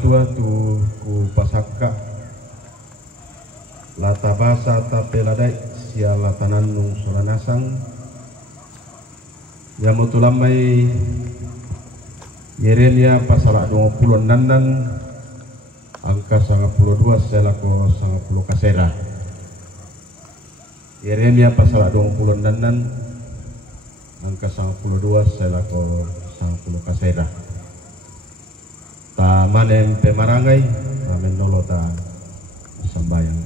matua tu ku pasaka lata basa tapeladai sia latananu soranasang ya mutulamai Yeremia pasal 20 nanan angka 92 selako 90 kasera. Yeremia pasal 20 nanan angka 92 selako 90 kasera. Ta manem pemarangai amen nolo ta sambayang.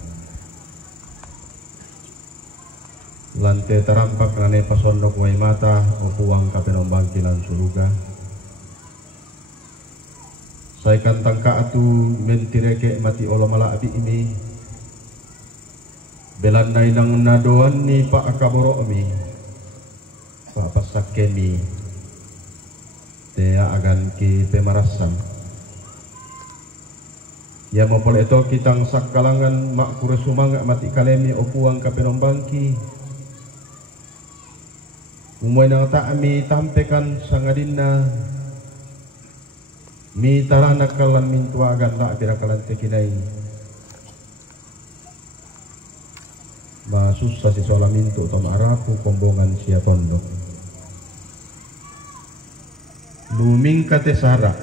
Lante terampak nane pasondok wai mata opuang kapenombang kilan suluga. Saya kan tangka atu mentireke mati olo mala abi ini belan nai nang nadoan ni pak akaboro mi pak pasakemi tea agan ki pemarasan ya mapol eto kitang sakalangan mak kure sumanga mati kalemi opuang kapenombangki umuy nang taami tampekan sangadina mi tarana kalan mintua ganda bira kalan tekinai ma susah si sola mintu tom arapu kombongan sia tondok luming kate sara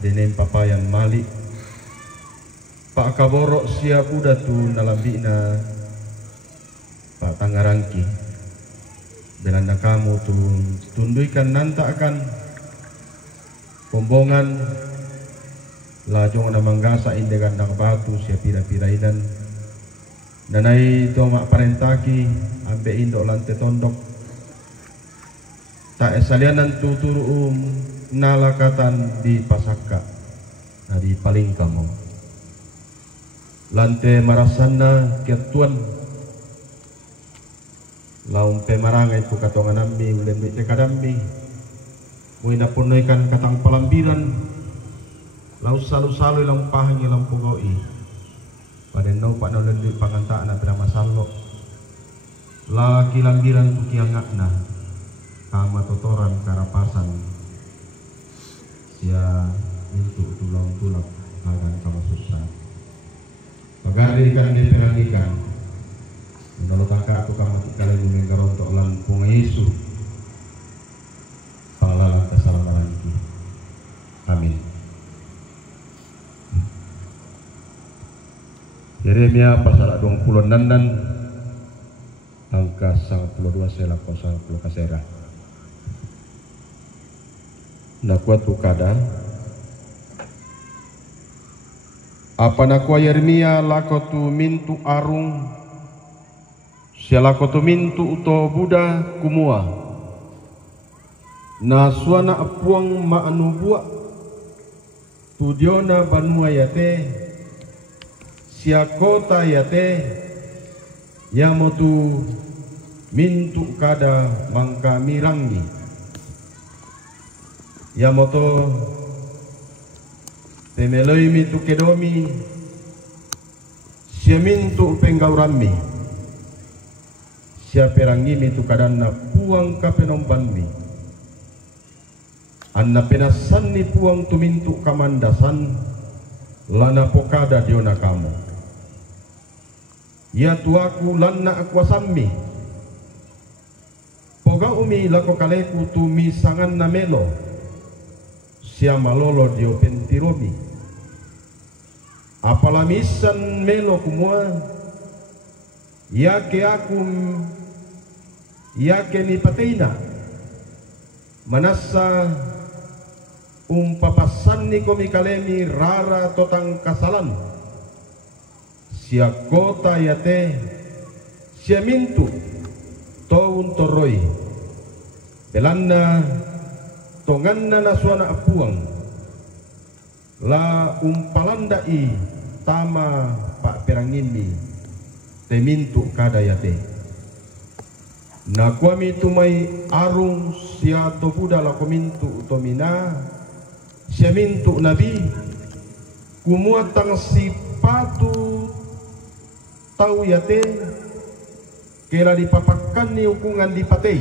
denem papayan mali pak kaboro sia kuda tu nalambina pak tangarangki belanda kamu tu tunduikan nanta akan kombongan lajong na manggasa indegan ng batu siya pira-pirainan nanay ito maparentaki ambe indo lante tondok ta esalianan tuturuum nalakatan di pasaka na di palingka mo lante marasana ketuan laung pemarangay ku katongan nami ulen mi kadami Mui na punaikan katang palambiran lau salu-salu ilang pahang ilang pugoi pada nau pak nau lendi pangantaan na drama sallo la kilambiran tu kiangakna kama totoran karapasan sia untuk tulang-tulang agan kama susah pagari ikan di perangikan mendalu tangka aku kama tikala ini menggarontok lampung Yesus pala assalamualaikum. Amin. Yeremia pasal 20 nanan angka 92 selako 90 kasera. Nakwa tukada apa nakwa Yeremia lakotu mintu arung sialakotu mintu uto Buddha kumua na suana apuang maanu buak tudiona banua yate siakota yate yamotu mintu kada mangka mirangi yamoto temeloi mintu kedomi sia mintu penggaurami sia perangi mintu kadana puang kapenombanmi anna penasan ni puang tumintu kamandasan lana pokada diona kamu ya tuaku lana akwasami poga umi lako kaleku tu misangan na melo sia malolo dio pentiromi apalamisan melo kumua yake aku yake ni pateina manasa papasan ni komi kalemi rara totang kasalan sia kota yate sia mintu toun toroi belanna tonganna na suana apuang la umpalandai tama pak perangimi te mintu kada yate na kuami tumai arung sia to Buddha la komintu utomina sia mintu nabi kumuatang sipatu tau yate kela dipapakan ni hukungan di patei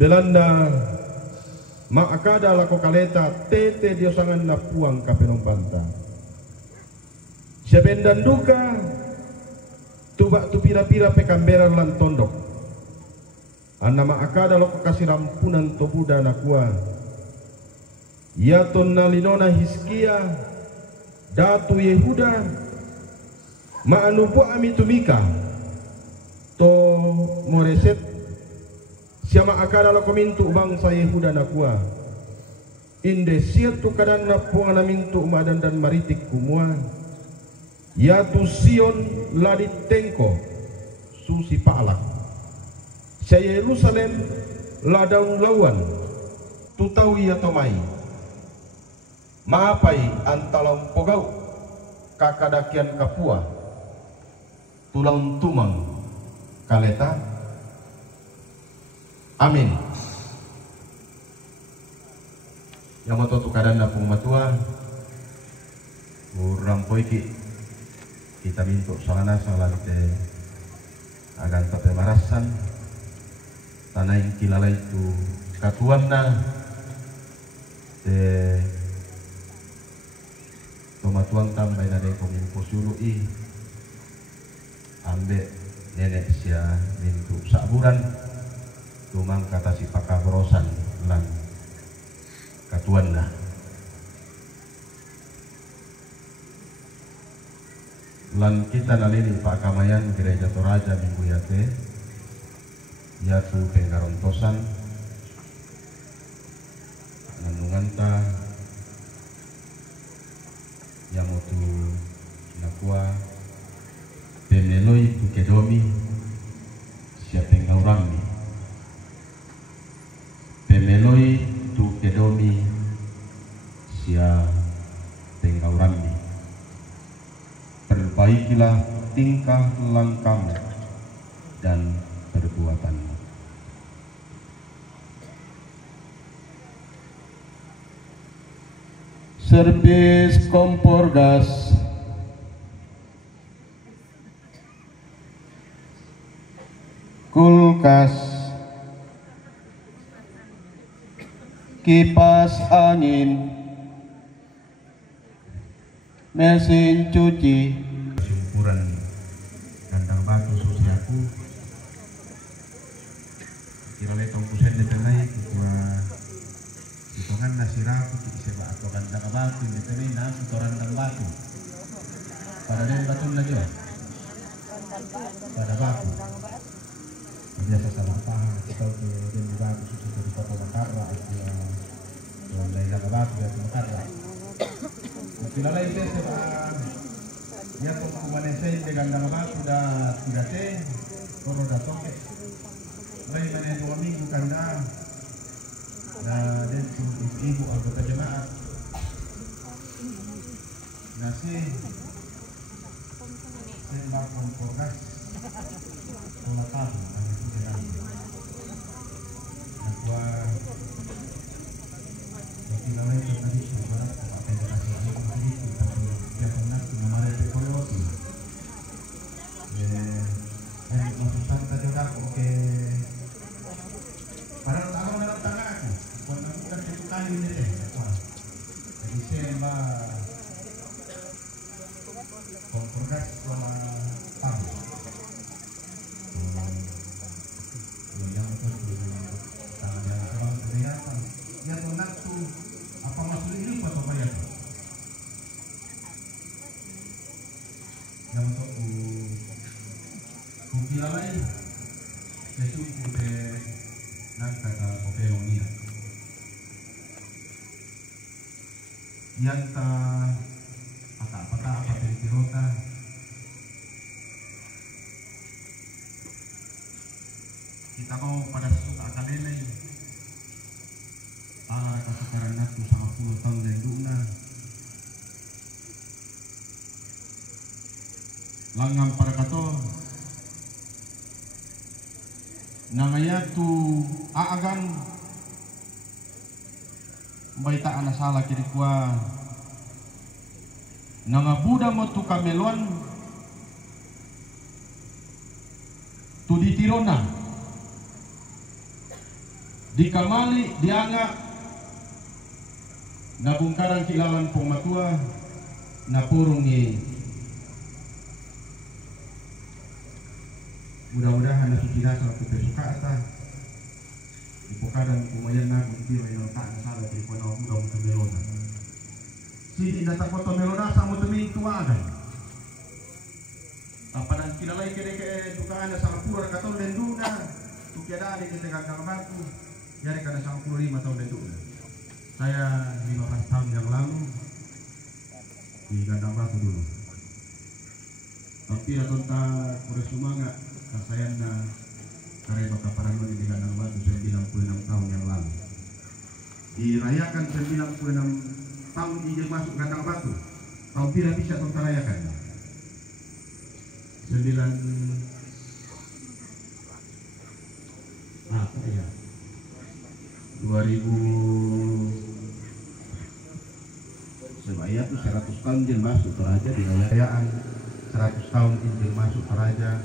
belanda Maakada lako kaleta tete diosangan na puang kapenompanta. Sebendan duka tubak tu pira-pira pekamberan lan tondok. Anna maakada lako kasih rampunan tobuda nakua. Ya ton nalinona Hiskia datu Yehuda maanupo ami tumika to moreset siama akada lo komintu bangsa Yehuda nakua inde sirtu kadan na puang mintu umadan dan maritik kumua ya tu Sion ladit tengko susi paalak sa Yerusalem ladang lawan tutawi ya tomai maapai antalang pogau kakadakian kapua tulang tumang kaleta. Amin. Yang moto tukadan na pung matua urampoy kita minto salana salante agan tape marasan tanay kilala itu katuan na tomatuan tambay na rin kong imposului ambe nenek siya minto saburan tumang kata si pakabrosan lan katuan na lan kita nalini pakamayan gereja Toraja minggu yate yatu penggarontosan nandunganta yang waktu nakua pemeloi tukedomi siapa yang ngurami pemeloi tukedomi siapa yang ngurami perbaikilah tingkah langkahmu dan perbuatanmu. Servis kompor gas kulkas kipas angin mesin cuci ukuran kandang batu sosiaku kira letong kusen de tenai kua hitungan nasiraku seba atau kandang batu de tenai na setoran kandang batu pada den batu lagi oh pada batu biasa sama paham kita ke den batu susu dari kota Makarra dia mulai kandang batu dari Makarra kilala itu seba ya to kumanese de kandang batu dah tidak teh koro dah toke baik mana 2 minggu kandang nah dan ibu anggota jemaat nasi sembah kompor gas pola tahu itu dengan nakwa kilala itu tadi sudah apa yang kasih itu tadi tapi dia pernah kemarin teknologi yang maksudnya tadi dah oke para tahu dalam tangan aku bukan aku kan itu kali ini deh jadi saya kompor gas pola tahu yang itu tangan yang orang kelihatan ya tunak tuh apa maksud ini atau apa ya yang untuk kukila lain sesuatu de nangkata operonia yang ta apa pentirota kita mau pada suka akademi kesekarang aku sama 10 tahun dan duna langgam para kato nangayatu aagan baita ana salah kiri kuah nangabuda mo tu kameluan tu ditirona di kamali dianga Nabungkaran kilalan pong matua napurungi. Mudah-mudahan nasikina sa kupesuka ata ipukadan kumayan na kunti may nota na sala di po na udang sa melona. Sidi natakot to melona sa mo tuming tuwagan. Tapanan kinalay kene dukaan na sa kapura katong lenduna. Tukiada di kita kakabatu. Yari ka na sa 45 tahun lenduna. Saya 15 tahun yang lalu di Gandang Batu dulu. Tapi atonta kure sumanga kasayan na kareba kaparangon di Gandang Batu 96 tahun yang lalu. Dirayakan 96 tahun ijek masuk Gandang Batu. Tahun tidak bisa tonta rayakan. 2000 sebaya tuh 100 tahun Injil masuk Toraja di rayaan 100 tahun Injil masuk Toraja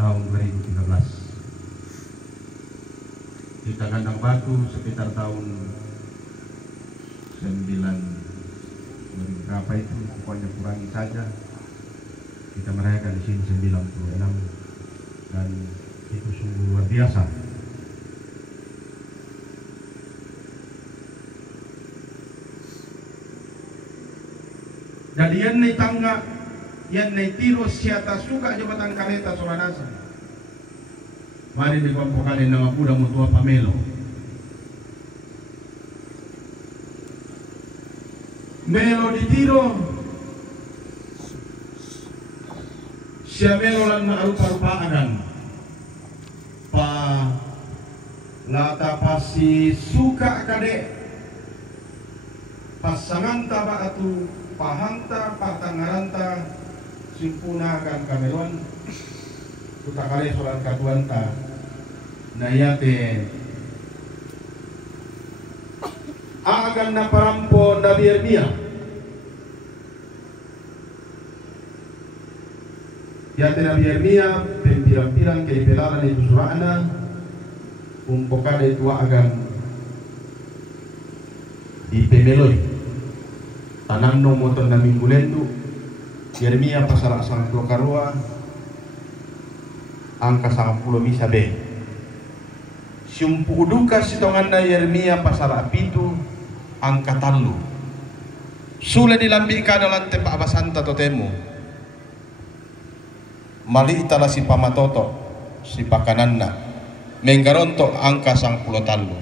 tahun 2013. Kita Gandang Batu sekitar tahun 9 berapa itu pokoknya kurangi saja kita merayakan di sini 96 dan itu sungguh luar biasa. Jadi yan na tangga, yan na tiro siyata suka jabatan kaleta soranasa. Mari di kumpukanin ng apuda mo tuwa pamelo. Melo di tiro, siya melo lang na arupa-rupaagan. Pa lata pasi suka kade, pasanganta ba atu pahanta patangaranta simpuna kan kamelon tutakale solan kaduanta nayate agan na parampo Nabi Yeremia yate Nabi Yeremia pempilang-pilang keipelalan itu surana umpokade itu agan di pemeloi tanang no motor na minggulendu Yeremia pasal asal karua angka 10 bisa be siumpu duka sitongan na Yeremia pasal apitu angka talu sule dilambi ka dalam tempat abasanta totemu mali itala si pamatoto si pakananna menggaronto angka 10 talu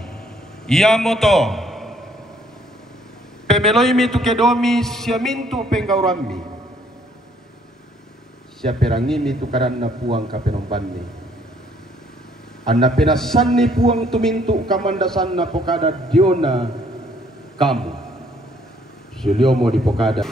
iya moto pemeloi mitu kedomi sia mintu penggaurammi sia perangi mitu karanna puang ka penompanni anna penasanni puang tumintu kamandasanna pokada diona kamu suliomo di pokada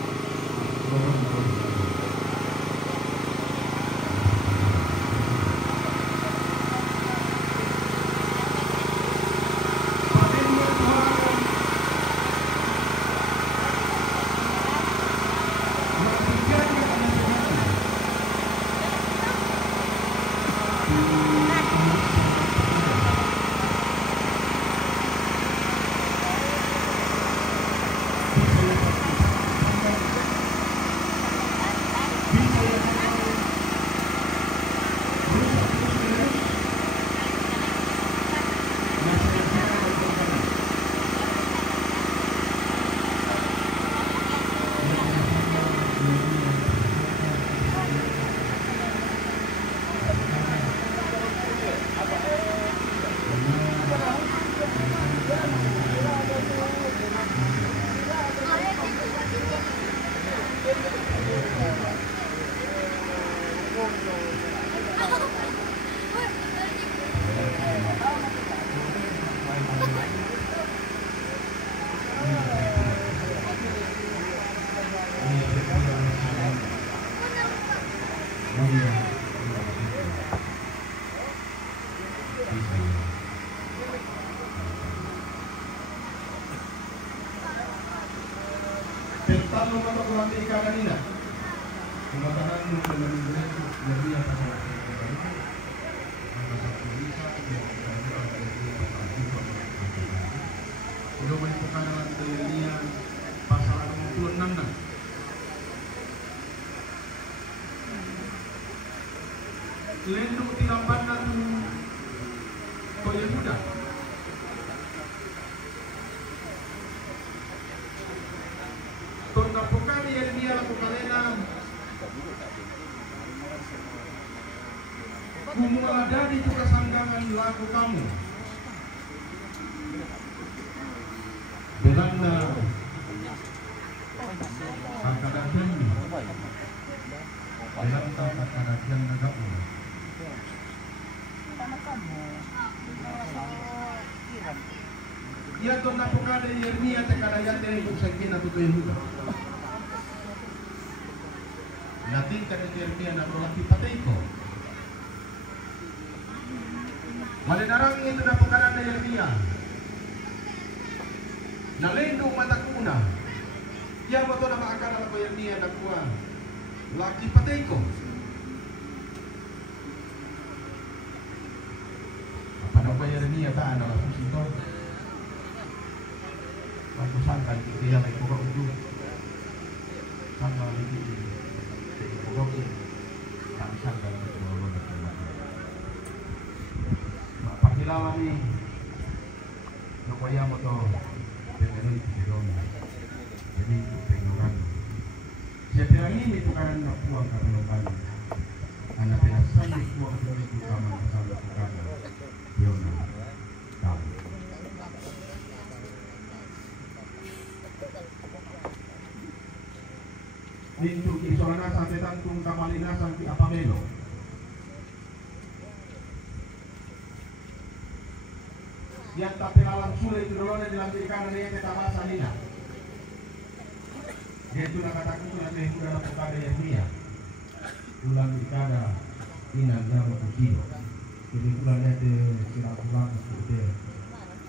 Tentang nomor kulanti ikanan ini, kematanan mungkin menunjukkan jadi yang pasal udah menipukan dalam teorinya tulun nanda. Lenduk tirambanan ko Yehuda. Tunda pokani Yeremia laku kalena kumula dari itu kesanggangan laku kamu. Belanda kakadajan Belanda kakadajan nagamu. Ia tunda pokani Yeremia tekadayat dari usakina tutu Yehuda. Nating kada Yeremia na laki patay ko. Malinarang itu na pokanan na Yeremia. Nalendo mata kuna. Ia mo to na maakala ko Yeremia na kuha. Laki patay ko. Apa pa Yeremia ta na lasus ito? Waktu sangkan dia may pokok udu. Sama lagi di pokok ini. Kami sangkan itu Allah na Tuhan. Pakilala ni nakuya mo to pengeloy tirong. Jadi itu pengeloran. Siya pirangin ito kanan na puwang karanokan. Anak pinasan ni puwang ito ito kamang kasama ko kanan. Yun na. Kami. Dito kisolana sa tetangtung kamalinasan ti Apamelo. Yang tak pelalang sulit itu dulu dilampirkan dari yang kita bahas Alina. Dia itu nakatakan itu nanti sudah dapat kada Yeremia. Ulang dikada inan nama kecil. Jadi ulangnya itu kira ulang seperti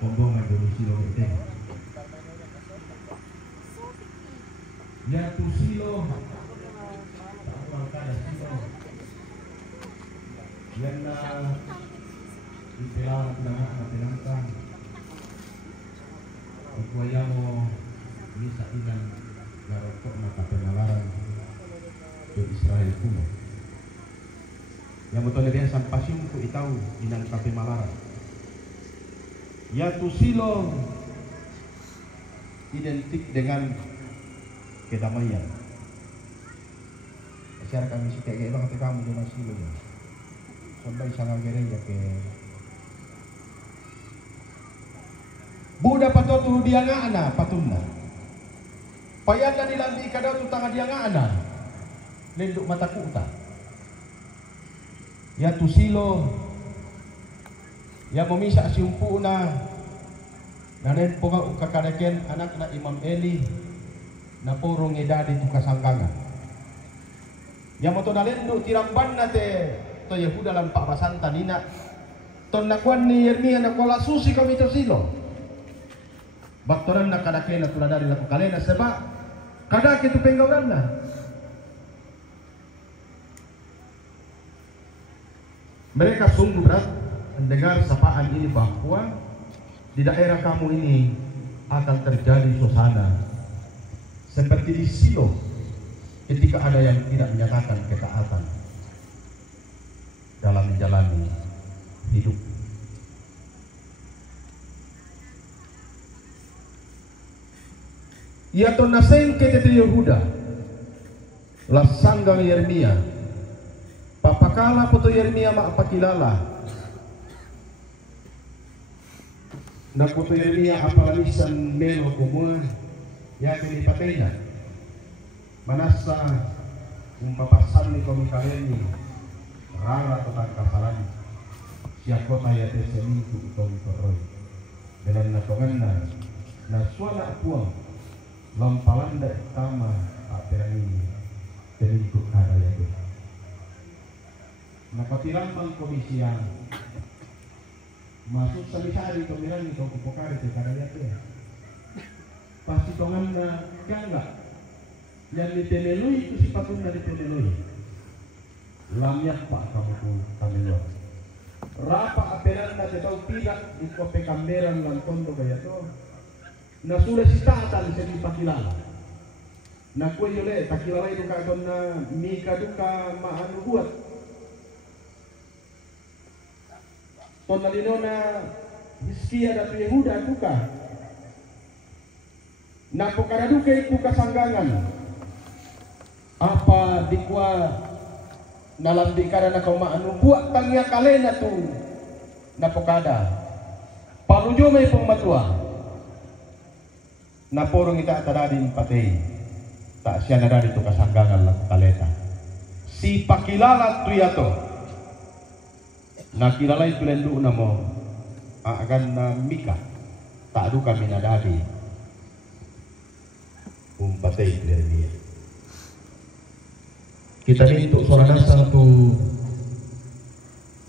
pembongan dulu silo itu. Ya tu silo. Tak kada silo. Yang dipelang pinangan pinangkan upaya mo bisa ilang garokok maka penalaran ke Israel kuno yang betul dia sampasium ku itau inang kape malaran ya tu silo identik dengan kedamaian. Asyar kami si kayak bang kamu dengan silo ya sampai sangat gereja ke Buda patotu dia ngana patunna. Payanda dilambi kadau tu tangan dia ngana. Lenduk mataku uta. Ya tu silo. Ya memisa siumpuna. Nanen poga ukakadaken anak na Imam Eli. Na porong edadi tu kasanggangan. Ya moto na lenduk tiramban na te to Yehuda lampak basanta nina. Ton nakuan ni Yeremia na kola susi kami to silo. Baktoran na kadake na tulad dari laku kalena sebab kadake itu penggauran na. Mereka sungguh berat mendengar sapaan ini bahwa di daerah kamu ini akan terjadi suasana seperti di Silo ketika ada yang tidak menyatakan ketaatan dalam menjalani hidup. Ia to naseng ke tete Yehuda lasanggang Yeremia papakala poto Yeremia maapakilala na poto Yeremia apalisan melo kumua ya kinipatay na manasa umpapasan ni komikaleni rara tentang kasalan siya kota ya teseni ku ikaw ikoroy dalam natongan na suala puang lampalanda tama aperani terikut kada itu. Napatirambang komisian masuk sari-sari komirani kau kupokari te kada itu. Pasti tongan na kanga yang ditenelui itu sipatuna ditenelui. Lamyak pak kamu kamelo. Rapa aperanda te tau tidak di kope kamberan lantondo kaya to. Na sudah sitatan sa ipakilala. na kue yole takilalai duka donna mika duka maanu buat tonalino na Hizkia datu Yehuda duka na pokara duka iku kasanggangan apa dikwa nalambi karana kau maanu buat tangya kalena tu na pokada palujo may pangmatua na porong ita atadadin patay tak siya na dito kasanggangan lang kaleta si pakilala tu yato nakilala itu lendu na mo agan na mika tak adu kami nadadi patay dari dia kita ni untuk soalnya satu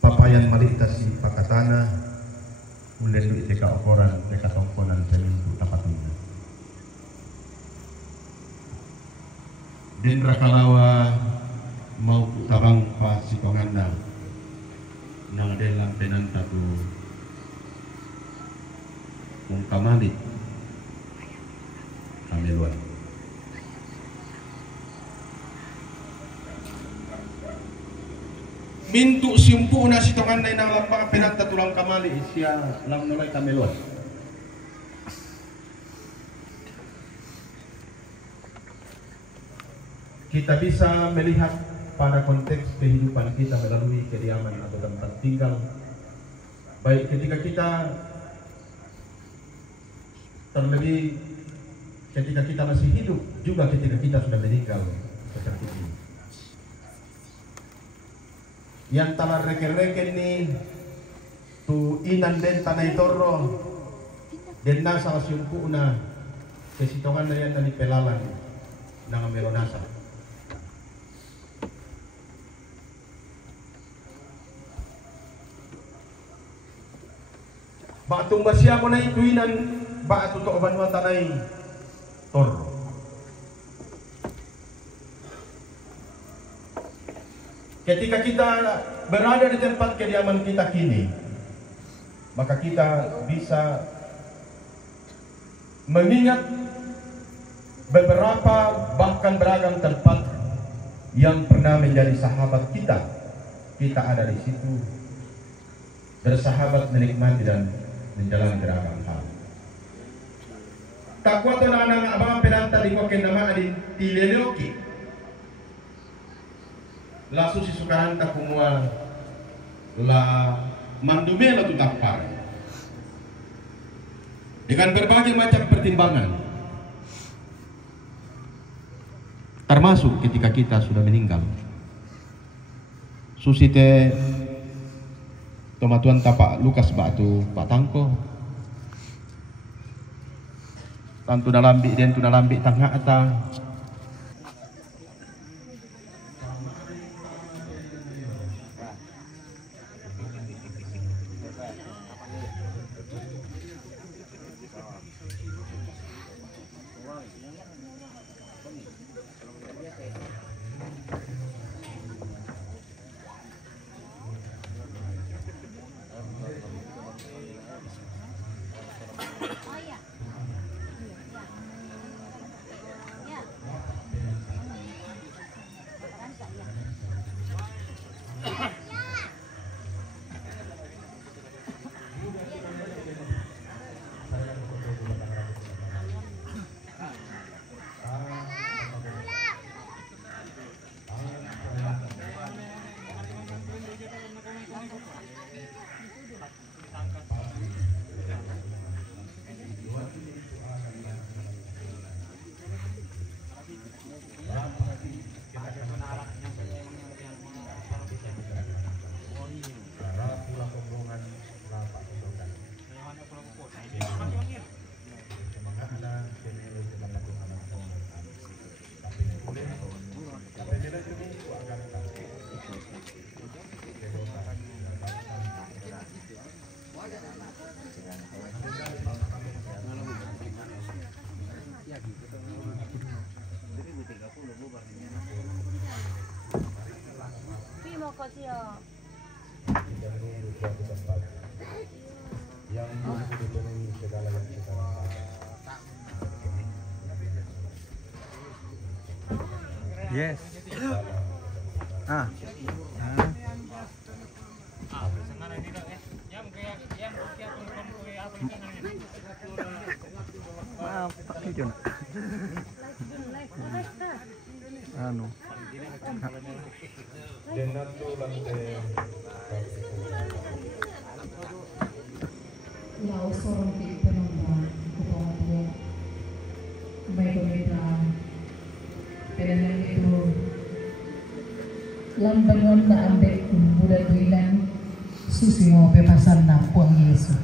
papayan malita si pakatana ulen du teka okoran teka tongkonan seminggu tapatuna din rakalawa mau tabang pa si konganda nang delang penanta tu mong kamali kami luar mintu siumpu na si tongan na inang lampang penanta tulang kamali siya lang nolay kami luar kita bisa melihat pada konteks kehidupan kita melalui kediaman atau tempat tinggal baik ketika kita terlebih ketika kita masih hidup juga ketika kita sudah meninggal seperti ini yang talar reken-reken ni tu inan den tanay toro den nasa kasyumpu na kesitongan na yan na ni pelalan na nga melonasa Batung basya mo na ituinan ba at totoo banwa tanay toro. Ketika kita berada di tempat kediaman kita kini, maka kita bisa mengingat beberapa bahkan beragam tempat yang pernah menjadi sahabat kita. Kita ada di situ bersahabat menikmati dan menjalani beragam hal. Takwa to na nang abang penanta di ko nama di Tilelioki. Lasu si Sukaranta kumua la mandumela tu tapar. Dengan berbagai macam pertimbangan. Termasuk ketika kita sudah meninggal. Susite tomatuan tapak Lukas batu patangko tantu dalambi dan tu dalambi tangga ata yang dipenuhi segala yang kita Yes. Ah. Maaf, Pak John. Anu. Lau sorong di penambang kepada baik pemerintah dan itu lambangan na ambek budak duilan susi mo pepasan na puang Yesus.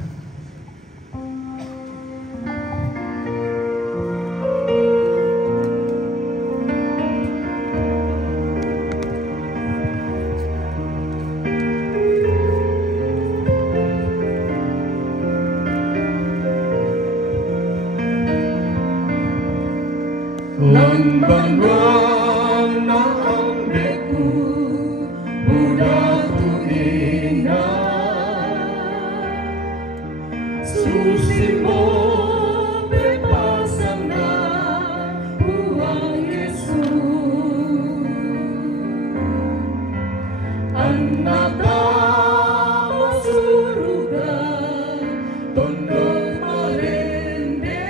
Lambangan na ambekku budak tu indah susi mo bebasan na buang Yesus anak surga tondo malende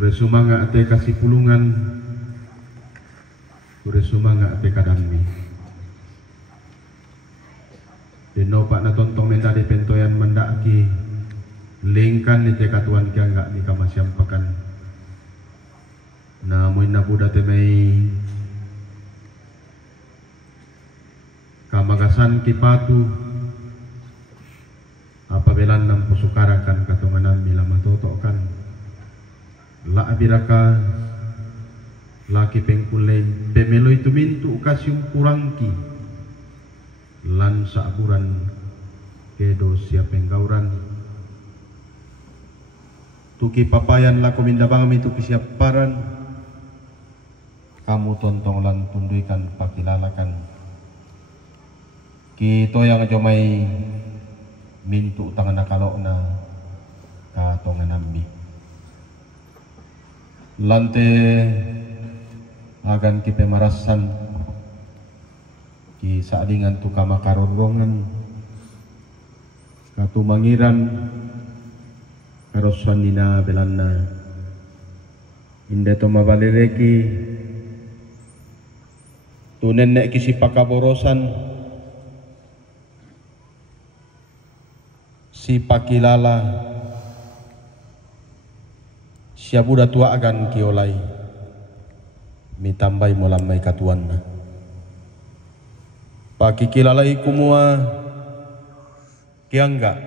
Ure sumanga ate kasih pulungan, ure sumanga ate kadammi. Deno pak na tontong menda di pentoyan mendaki lingkan ite katuan kia enggak di kamasyampakan. Namun na buda temei kamagasan kipatu apabila nam pusukarakan katunganan bila matotokan la abiraka laki pengkuleng pemelo itu mintu kasium kurangki lan saaburan kedo siap penggauran tuki papayan laku minda bangam itu kesiaparan kamu tontong lan tunduikan pakilalakan kito yang jomai mintu tangan nakalok na katongan ambi lante agan ki pemarasan ki saadingan tu kamakarorongan katu mangiran karosan dina belanna inde to mabalireki tu nenek kisi pakaborosan si pakilala siabuda tua agan kiolai mitambai molamai katuanna pakikilalai kumua kiangga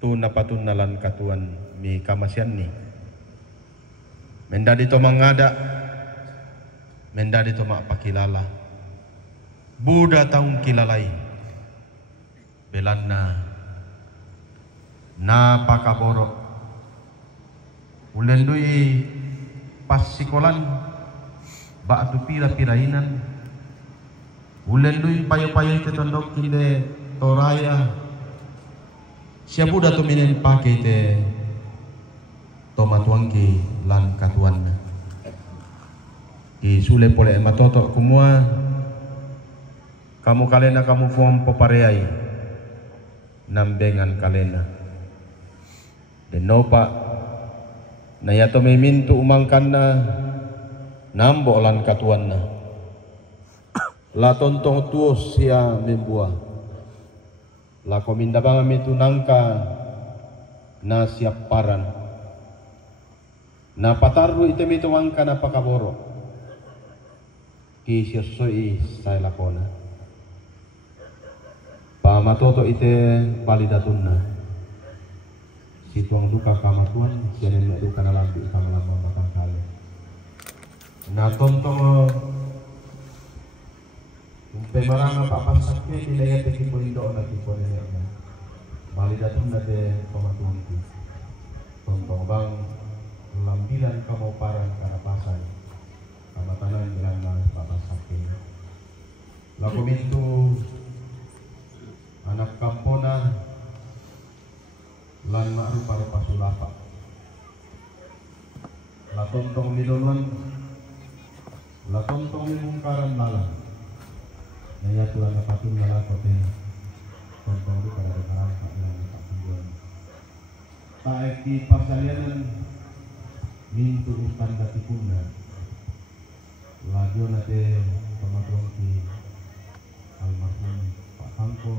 tu napatun nalan katuan mi kamasian ni mendadi to mangada mendadi to mak pakilala buda taung kilalai belanna na pakaborok ulendui pas sikolan batu pira-pirainan ulendui payo-payo te tondok kinde toraya siapu datu minen pake te tomatuangki lan katuanna ki sule pole matoto kumua kamu kalena kamu fuam popareai nambengan kalena denopa na yato may mintu umangkanna nambo lan katuanna la tontong tuos siya membuah la komindabang mitu nangka na siap paran na pataru ite mitu wangka na pakaboro ki siyosoi say lakona pamatoto ite balidatunna situang duka kamatuan sianen duka nalambi kamalamba matang kali na tontong pemaranga papasaknya dinaya teki polindo na kiponenya balidatun na de pamatuan ki tontong bang lambilan kamau parang karapasan kamatanan bilang na papasaknya laku mintu anak kampona lan ma'ruf para pasulapa la tontong minuman la tontong minungkaran malam naya tuan napatun nala kote tontong itu pada dengaran tak bilang tak tujuan tak eki pasalianan mintu ustan dati punda lagio nate pematuang ki almarhum Pak Tangko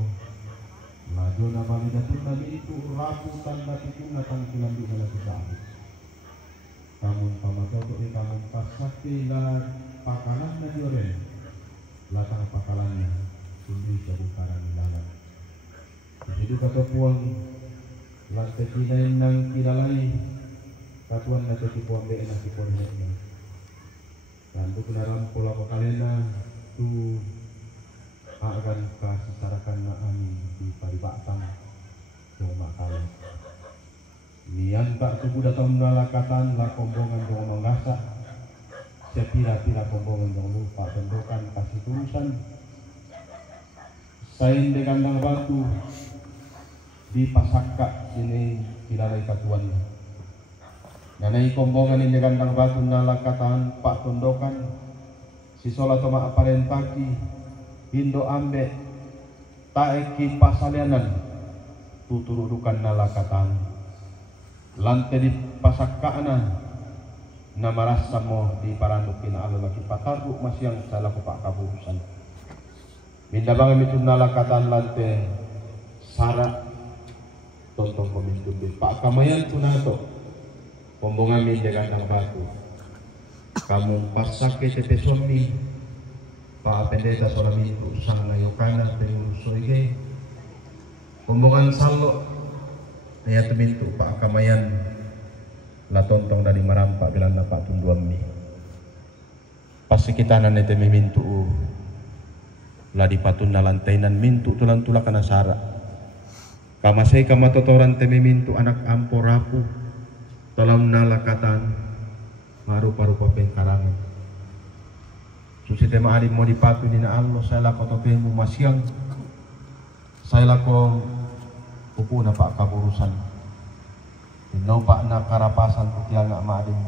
lagio na balidatun nabi itu rapu tanda tikung natang kilambi na kita kamun pamatoto kamun pasakti la pakalan na dioren latang pakalannya sundi kabukaran nilalan itu kata puang lantai kinain nang kilalai katuan na tipuang be na tipuang na dan tu kenaram pola pakalena tu akan kasarakan na amin di paribatang cuma kali nian tak tubuh datang nalakatan la kombongan dong menggasak sepira-pira kombongan dong lupa bendokan kasih tulisan sain di kandang batu di pasakka sini kilalai katuan nanai kombongan ini kandang batu nalakatan pak tondokan si solatoma aparentaki Indo ambe taeki pasalianan tuturudukan nalakatan Lante di pasakkaana na marasa mo di parandukin alo lagi pataruk masyang salah ko pak kaburusan. Minda bang mitun nalakatan lante sara tontong pemintun di pak kamayan tunato pombongan min jaga batu. Kamu pasake tepe suami pak pendeta sola mintu sang nayokana pengurusoige pombongan salo ya temintu pak kamayan la tontong dari marampak bilang pak tunduan mi pasti kita nane teme mintu la di patun na lantainan mintu tulan tula kana sara kamasay kamatotoran teme mintu anak ampo rapu tolam nalakatan marupa-rupa pengkarangan susi tema alim mau dipatu dina Allah saya lako topemu masyang saya lako upu na pak kaburusan inau pak na karapasan putiang nak maadim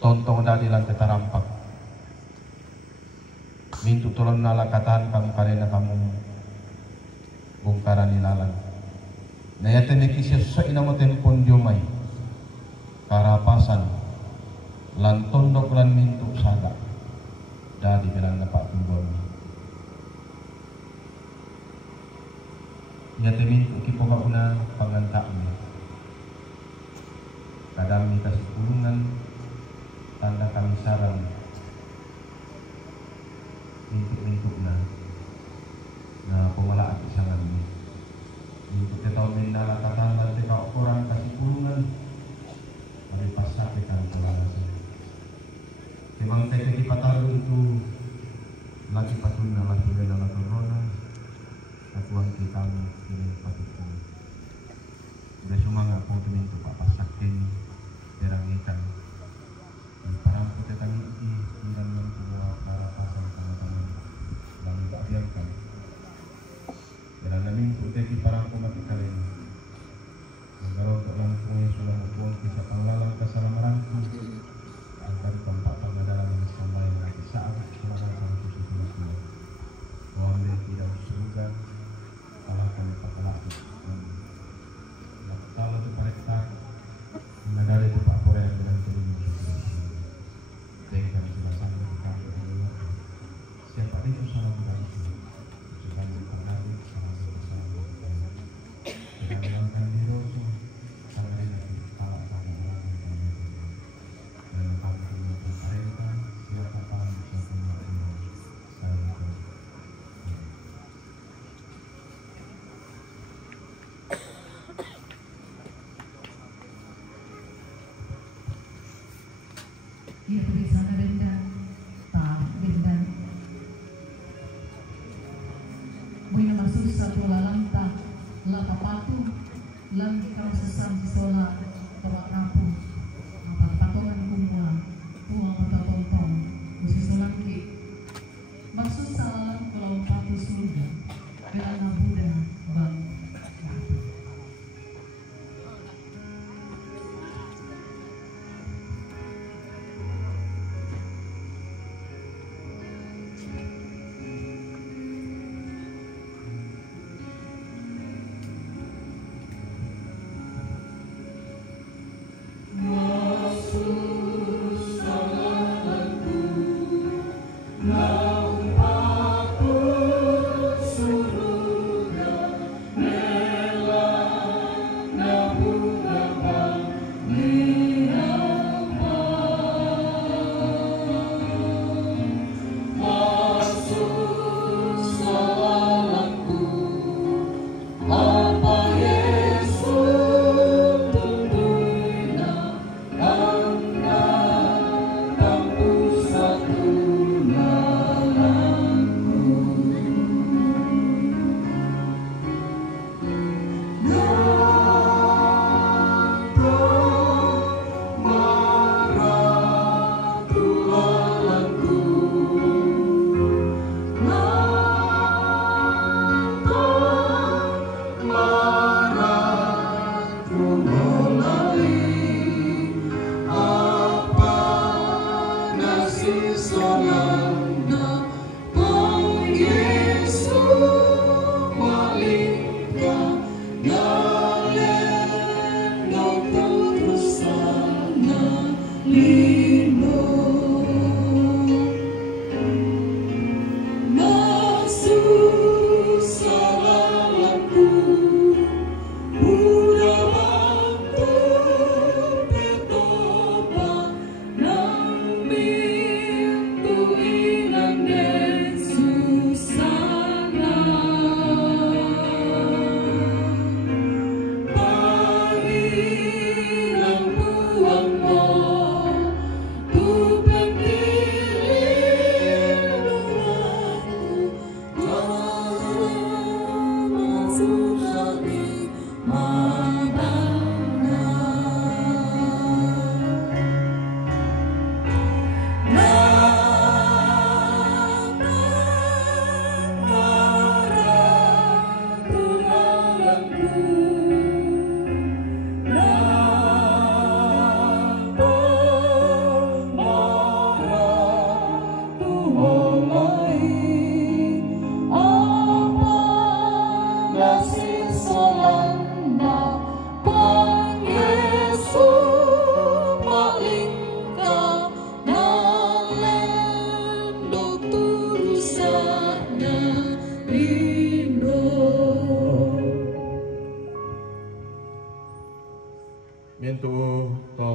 tontong dali lantai tarampak mintu tolong nalakatan kamu karena kamu bongkaran ilalang na yate nekisya sa inamo tempon jomay karapasan lan tondok lan mintu sada dali bilang na pak tumbon ya temin uki poka una pangantak mi kadang mi kasih kulungan tanda kami sarang mintuk na pemala ati sangan mi mintuk tetau mendala katan dan teka orang kasih kulungan mari pasak ikan pelalasan memang teke di pataru itu lagi patuna lagi dalam corona Tuhan kita ini patutnya. Udah cuma nggak mau temen tuh pak pasakin berang ikan. Parang kita tadi tinggal yang kedua para pasang teman-teman dan tak biarkan. Berang namin putih di parang mati kalian. Kalau untuk lampunya sudah membuang kisah panglalang kesalamaranku agar tempat pengadalan yang sampai lagi saat selama satu semua. Tuhan tidak surga. Alakan pakalaki. Kalau itu mereka mengenali itu Pak Korea dengan terima dengan jelasan mereka siapa itu salah berarti sudah mengenali salah bersama dengan langkah diri salah lagi salah kami dan kami mereka siapa tahu bisa mengerti Ia berisana dendam, tak dendam. Buina masuk satu lalanta, lapa patu, lagi kau sesam sola, tabak rapu, apa patongan kumpulan, tuang mata tontong, musi solangki. Maksud salalam kalau patu surga, belana Buddha, bang.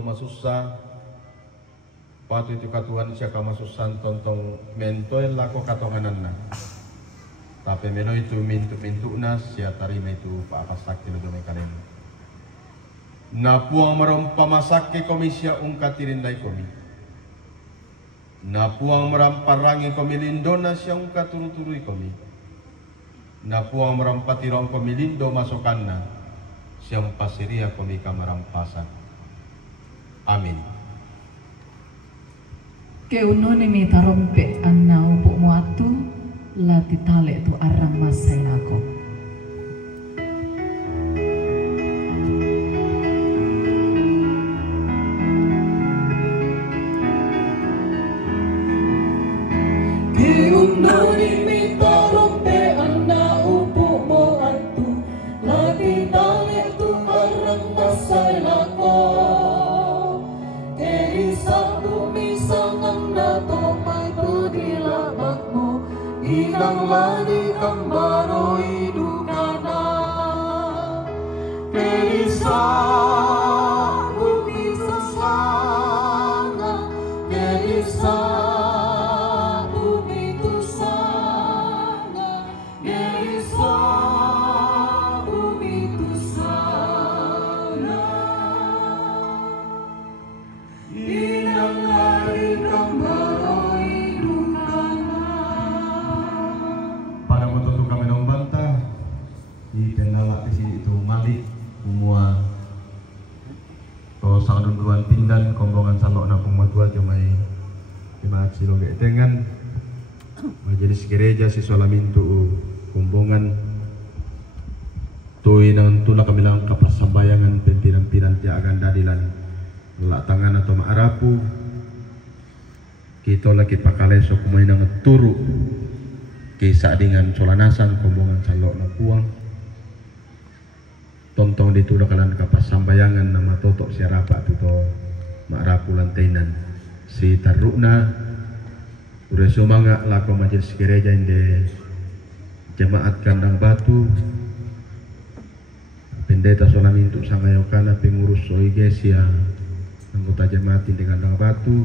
masusah patu itu katuan siya kamasusan tontong mentoy lako katonganan na tapi meno itu mintu na siya tarima itu paapasak tinudo may kalen napuang marom pamasak ke komisya ungkatirin day komi napuang maram parangi komi lindona siya ungkaturuturi komi napuang maram patirong komi lindo masokan na siyang pasiria komi kamarampasan. Amin. Keuno ni mi tarompe anna upo mo atu la titale tu arang masay lako. Keuno ni mi tarompe anna upo mo atu la titale tu arang masay lako. Inang lani kang baroy dukana Terisa bumi sasana Terisa bumi tusana Terisa bumi tusana Inang lani kang baroy Pada moto kami nombanta di penala di sini itu malik semua to sangadunduan pindan kombongan salok na pematua jomai lima cilo dengan majelis gereja si Solamintu kombongan tuin nang tula kami lang kapasambayangan pimpinan-pimpinan ti agan dadilan latangan atau maarapu kita lagi pakale so kumay nang turu kisah dengan solanasan kombongan salok na puang tontong ditudak kalan kapas sambayangan nama totok siarapa tuto maarapu lantainan si tarukna udah sumanga lako majelis gereja inde jemaat kandang batu pendeta Solamintu sangayokana pengurus soigesia anggota jemaat inde kandang batu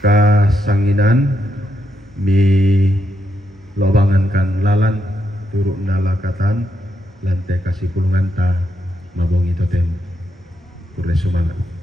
kasanginan mi lobangan kan lalan turuk nalakatan lantai kasih kulungan ta mabongi totem kurle sumangat.